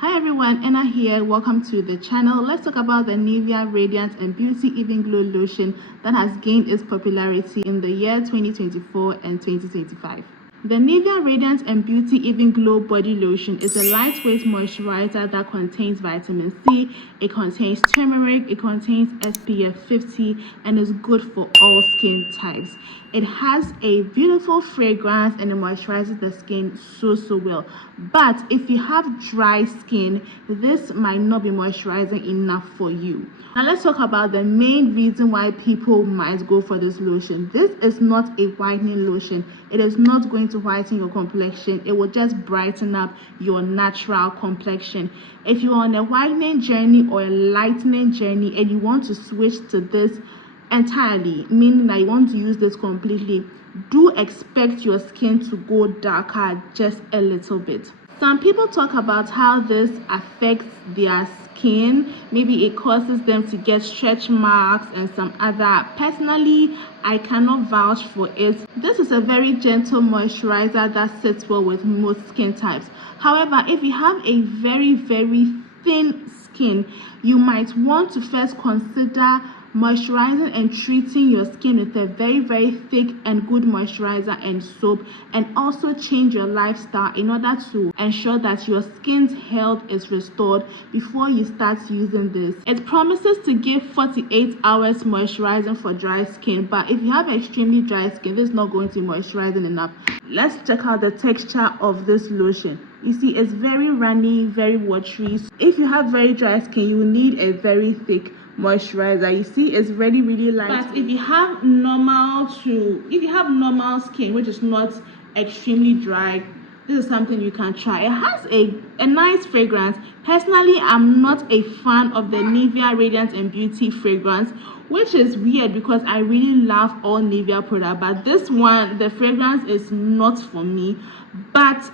Hi everyone, Anna here. Welcome to the channel. Let's talk about the Nivea Radiant and Beauty Even Glow Lotion that has gained its popularity in the year 2024 and 2025. The Nivea Radiant and Beauty Even Glow Body Lotion is a lightweight moisturizer that contains vitamin C, it contains turmeric, it contains SPF 50, and is good for all skin types. It has a beautiful fragrance and it moisturizes the skin so well. But if you have dry skin, this might not be moisturizing enough for you. Now let's talk about the main reason why people might go for this lotion. This is not a whitening lotion. It is not going to whiten your complexion. It will just brighten up your natural complexion. If you're on a whitening journey or a lightening journey and you want to switch to this entirely, meaning that you want to use this completely, do expect your skin to go darker just a little bit. Some people talk about how this affects their skin. Maybe it causes them to get stretch marks and some other. Personally, I cannot vouch for it. This is a very gentle moisturizer that sits well with most skin types. However, if you have a very thin skin, you might want to first consider moisturizing and treating your skin with a very thick and good moisturizer and soap, and also change your lifestyle in order to ensure that your skin's health is restored before you start using this. It promises to give 48 hours moisturizing for dry skin, but if you have extremely dry skin, this is not going to be moisturizing enough. Let's check out the texture of this lotion. You see, it's very runny, very watery. If you have very dry skin, you need a very thick moisturizer. You see, it's really light. But if you have normal skin, which is not extremely dry, this is something you can try. It has a nice fragrance. Personally, I'm not a fan of the Nivea Radiant and Beauty fragrance, which is weird because I really love all Nivea products, but this one, the fragrance is not for me. But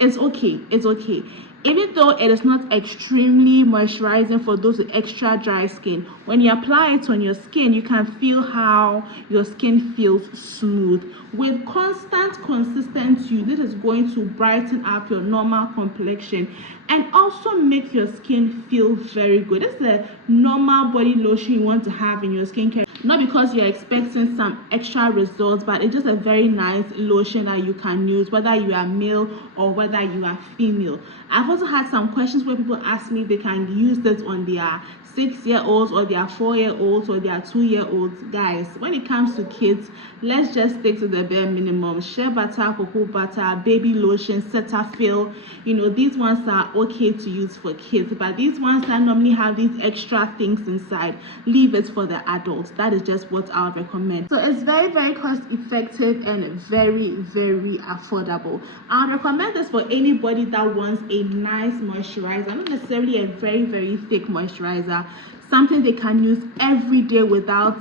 it's okay. Even though it is not extremely moisturizing for those with extra dry skin, when you apply it on your skin, you can feel how your skin feels smooth. With consistent use, this is going to brighten up your normal complexion and also make your skin feel very good. This is a normal body lotion you want to have in your skincare. Not because you're expecting some extra results, but it's just a very nice lotion that you can use whether you are male or whether you are female. I've also had some questions where people ask me if they can use this on their 6-year-olds or their 4-year-olds or their 2-year-olds. Guys, when it comes to kids, let's just stick to the bare minimum. Shea butter, cocoa butter, baby lotion, Cetaphil, these ones are okay to use for kids, but these ones that normally have these extra things inside, leave it for the adults. That is just what I would recommend. So it's very cost effective and very affordable. I would recommend this for anybody that wants a nice moisturizer, not necessarily a very thick moisturizer, something they can use every day without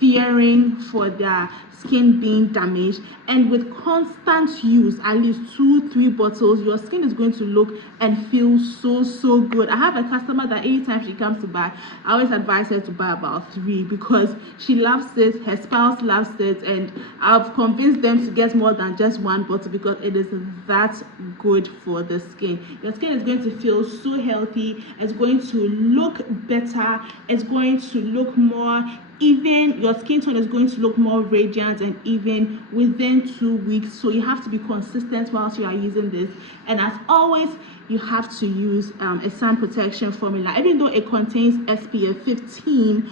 fearing for their skin being damaged. And with constant use, at least 2-3 bottles, your skin is going to look and feel so good. I have a customer that anytime she comes to buy, I always advise her to buy about 3 because she loves it, her spouse loves it, and I've convinced them to get more than just 1 bottle because it is that good for the skin. Your skin is going to feel so healthy, it's going to look better, it's going to look more even, your skin tone is going to look more radiant and even within 2 weeks. So you have to be consistent whilst you are using this, and as always, you have to use a sun protection formula. Even though it contains SPF 15,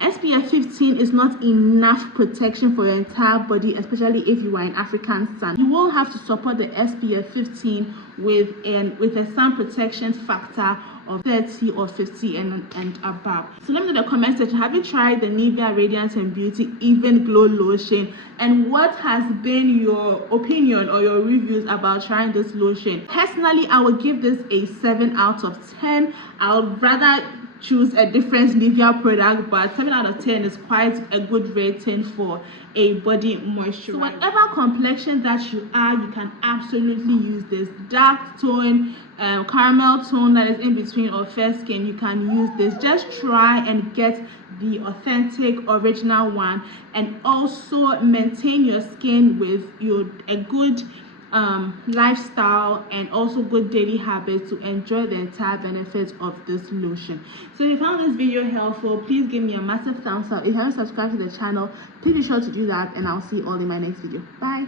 SPF 15 is not enough protection for your entire body, especially if you are in African sun. You will have to support the SPF 15 with a sun protection factor of 30 or 50 and above. So let me know in the comment section, have you tried the Nivea Radiant and Beauty Even Glow Lotion, and what has been your opinion or your reviews about trying this lotion? Personally, I would give this a 7 out of 10. I would rather choose a different Nivea product, but 7 out of 10 is quite a good rating for a body moisturizer. So whatever complexion that you are, you can absolutely use this. Dark tone, caramel tone that is in between, or fair skin, you can use this. Just try and get the authentic original one, and also maintain your skin with a good lifestyle and also good daily habits to enjoy the entire benefits of this lotion. So if you found this video helpful, please give me a massive thumbs up. If you haven't subscribed to the channel, please be sure to do that, and I'll see you all in my next video. Bye.